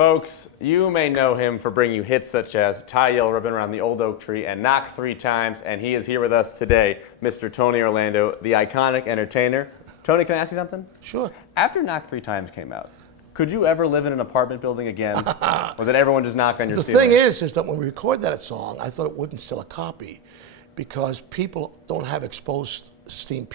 Folks, you may know him for bringing you hits such as Tie Yellow Ribbon Around the Old Oak Tree and Knock 3 Times, and he is here with us today, Mr. Tony Orlando, the iconic entertainer. Tony, can I ask you something? Sure. After Knock 3 Times came out, could you ever live in an apartment building again? Or did everyone just knock on your ceiling? The thing is that when we recorded that song, I thought it wouldn't sell a copy because people don't have exposed steam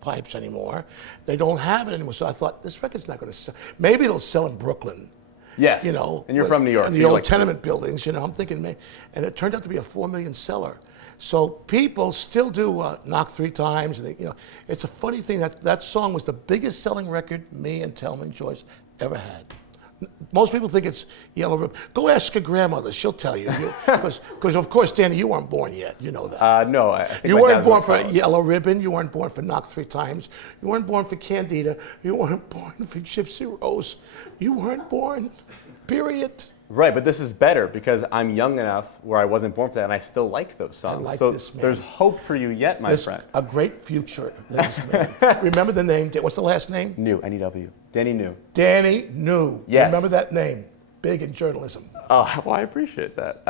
pipes anymore. They don't have it anymore. So I thought, this record's not going to sell. Maybe it'll sell in Brooklyn. Yes. You know, and you're from New York. In the old tenement buildings, you know, I'm thinking, and it turned out to be a 4 million seller. So people still do Knock 3 Times, and you know, it's a funny thing that song was the biggest selling record me and Thelma Joyce ever had. Most people think it's Yellow Ribbon. Go ask your grandmother; she'll tell you. Because of course, Danny, you weren't born yet. You know that. No, I think you weren't born for Yellow Ribbon. You weren't born for Knock 3 Times. You weren't born for Candida. You weren't born for Gypsy Rose. You weren't born. Period. Right, but this is better because I'm young enough where I wasn't born for that, and I still like those songs. I like so this man. There's hope for you yet, my friend. A great future. Remember the name? What's the last name? New, N-E-W. Danny New. Danny New. Yes. Remember that name. Big in journalism. Oh, well, I appreciate that.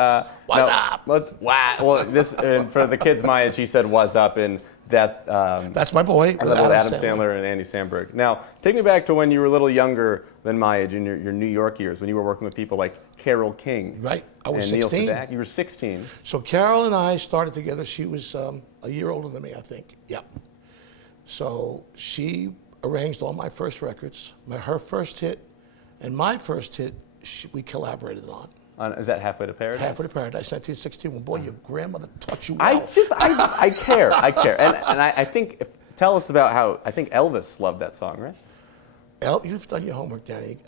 What's up? Well, this for the kids my age, he said "was up" in that. That's my boy. Adam Sandler and Andy Samberg. Now, take me back to when you were a little younger than my age, in your New York years, when you were working with people like Carole King. Right. I was and 16. Neil Sedaka. You were 16. So Carole and I started together. She was a year older than me, I think. Yeah. So she arranged all my first records. Her first hit and my first hit, we collaborated on. Is that Halfway to Paradise? Halfway to Paradise, 1961. Boy, your grandmother taught you well. I care. And I think, tell us about how, I think Elvis loved that song, right? You've done your homework, Danny,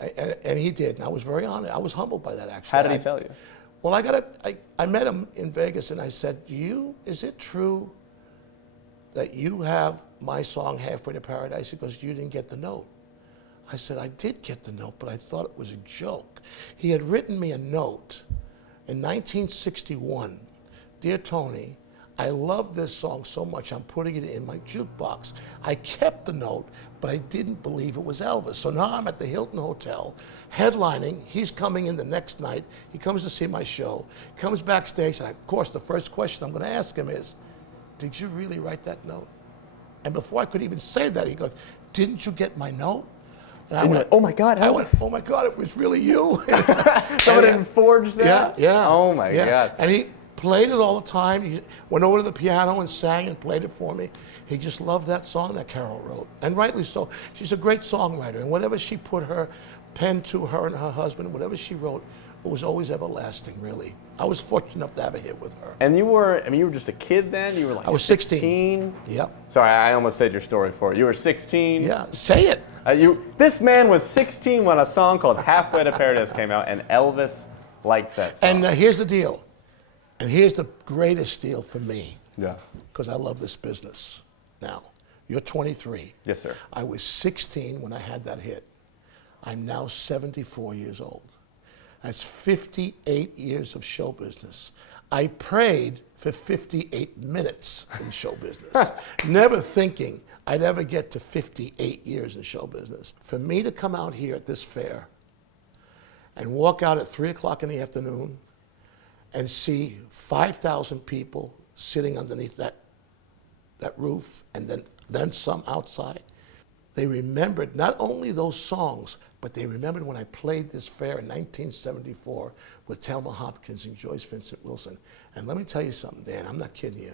and he did, and I was very honored. I was humbled by that, actually. How did he tell you? Well, I met him in Vegas, and I said, is it true that you have my song, Halfway to Paradise? He goes, you didn't get the note. I said, I did get the note, but I thought it was a joke. He had written me a note in 1961. Dear Tony, I love this song so much, I'm putting it in my jukebox. I kept the note, but I didn't believe it was Elvis. So now I'm at the Hilton Hotel, headlining. He's coming in the next night. He comes to see my show, comes backstage, and of course, the first question I'm going to ask him is, did you really write that note? And before I could even say that, he goes, didn't you get my note? And I went, oh my God, Elvis. I went, oh my God, it was really you. Someone had forged that? Yeah. Oh my God. And he played it all the time. He went over to the piano and sang and played it for me. He just loved that song that Carole wrote, and rightly so. She's a great songwriter, and whatever she put her pen to, her and her husband, whatever she wrote, it was always everlasting, really. I was fortunate enough to have a hit with her. And you were just a kid then? You were like I was 16. Yep. Sorry, I almost said your story for you. You were 16? Yeah, say it. This man was 16 when a song called Halfway to Paradise came out, and Elvis liked that song. And here's the deal. And here's the greatest deal for me. Yeah. Because I love this business. Now, you're 23. Yes, sir. I was 16 when I had that hit. I'm now 74 years old. That's 58 years of show business. I prayed for 58 minutes in show business, never thinking I'd ever get to 58 years in show business. For me to come out here at this fair and walk out at 3 o'clock in the afternoon and see 5,000 people sitting underneath that roof, and then some outside, they remembered not only those songs, but they remembered when I played this fair in 1974 with Thelma Hopkins and Joyce Vincent Wilson. And let me tell you something, Dan, I'm not kidding you.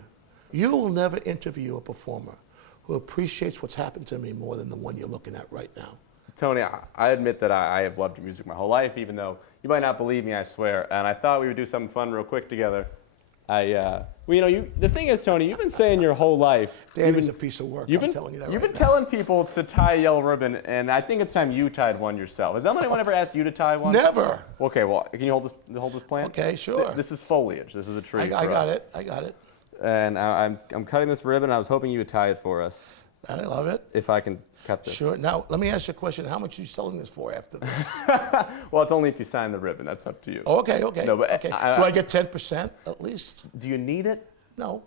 You will never interview a performer who appreciates what's happened to me more than the one you're looking at right now. Tony, I admit that I have loved music my whole life, even though you might not believe me, I swear. And I thought we would do something fun real quick together. The thing is, Tony, you've been saying your whole life. Danny's a piece of work, I'm telling you that. You've been telling people to tie a yellow ribbon, and I think it's time you tied one yourself. Has anyone ever asked you to tie one? Never. Okay, well, can you hold this plant? Okay, sure. This is foliage. This is a tree. I got it. And I'm cutting this ribbon. I was hoping you would tie it for us. I love it. If I can cut this. Sure. Now, let me ask you a question. How much are you selling this for after this? Well, it's only if you sign the ribbon. That's up to you. Oh, okay. No, but okay. Do I get 10% at least? Do you need it? No,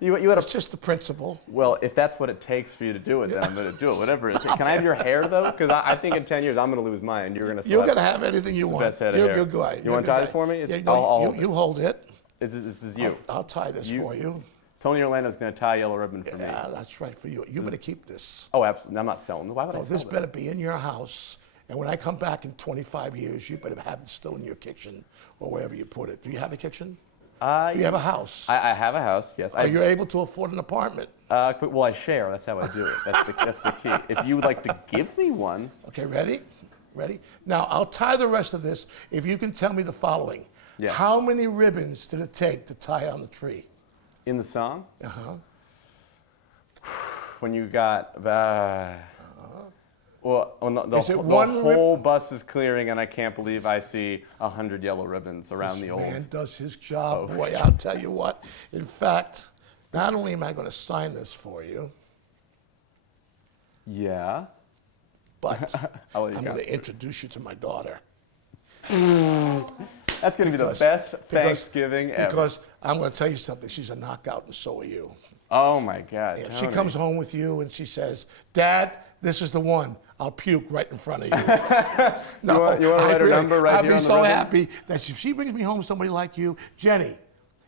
You had it's just the principle. Well, if that's what it takes for you to do it, then I'm going to do it. Whatever it takes. Can I have your hair, though? Because I think in 10 years I'm going to lose mine. You're going to You're going to have anything you want. best head of You're hair. a good guy. You want to tie this for me? Yeah, you hold it. This is you. I'll tie this for you. Tony Orlando's going to tie a yellow ribbon for me. Yeah, that's right for you. You better keep this. Oh, absolutely. I'm not selling. Why would I Oh, sell this better be in your house. And when I come back in 25 years, you better have it still in your kitchen or wherever you put it. Do you have a kitchen? Do you have a house? I have a house, yes. Are you able to afford an apartment? Well, I share. That's how I do it. That's the key. If you would like to give me one. Okay, ready? Ready? Now, I'll tie the rest of this if you can tell me the following. Yes. How many ribbons did it take to tie on the tree? In the song? Uh-huh. When you got, well, the one whole bus is clearing, and I can't believe I see 100 yellow ribbons around the old. This man does his job, boy, I'll tell you what. In fact, not only am I going to sign this for you, Yeah. but I'll let you I'm go. going to introduce you to my daughter. That's going to be the best Thanksgiving ever. Because I'm going to tell you something. She's a knockout, and so are you. Oh my God. If she Tony. comes home with you and she says, "Dad, this is the one," I'll puke right in front of you. No, you want to write her number right here on the I'd be so ribbon? happy that if she brings me home somebody like you, Jenny,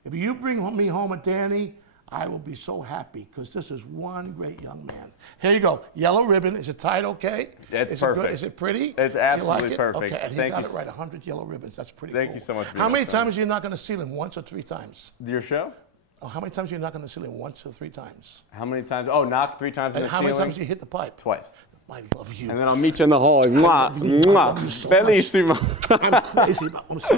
if you bring me home a Danny, I will be so happy because this is one great young man. Here you go. Yellow ribbon. Is it tied okay? It's perfect. Is it pretty? It's You absolutely like it? perfect. Okay, and he Thank got you it right. 100 yellow ribbons. That's pretty Thank cool. you so much for How your many time. times are you knocking the ceiling? Once or 3 times? Your show? Oh, how many times are you knocking the ceiling? Once or 3 times? How many times? Oh, knock 3 times in And the how ceiling? many times do you hit the pipe? Twice. I love you. And then I'll meet you in the hall. Mwah, love you. I love you mwah. so much. Bellissimo. I'm crazy about. I'm so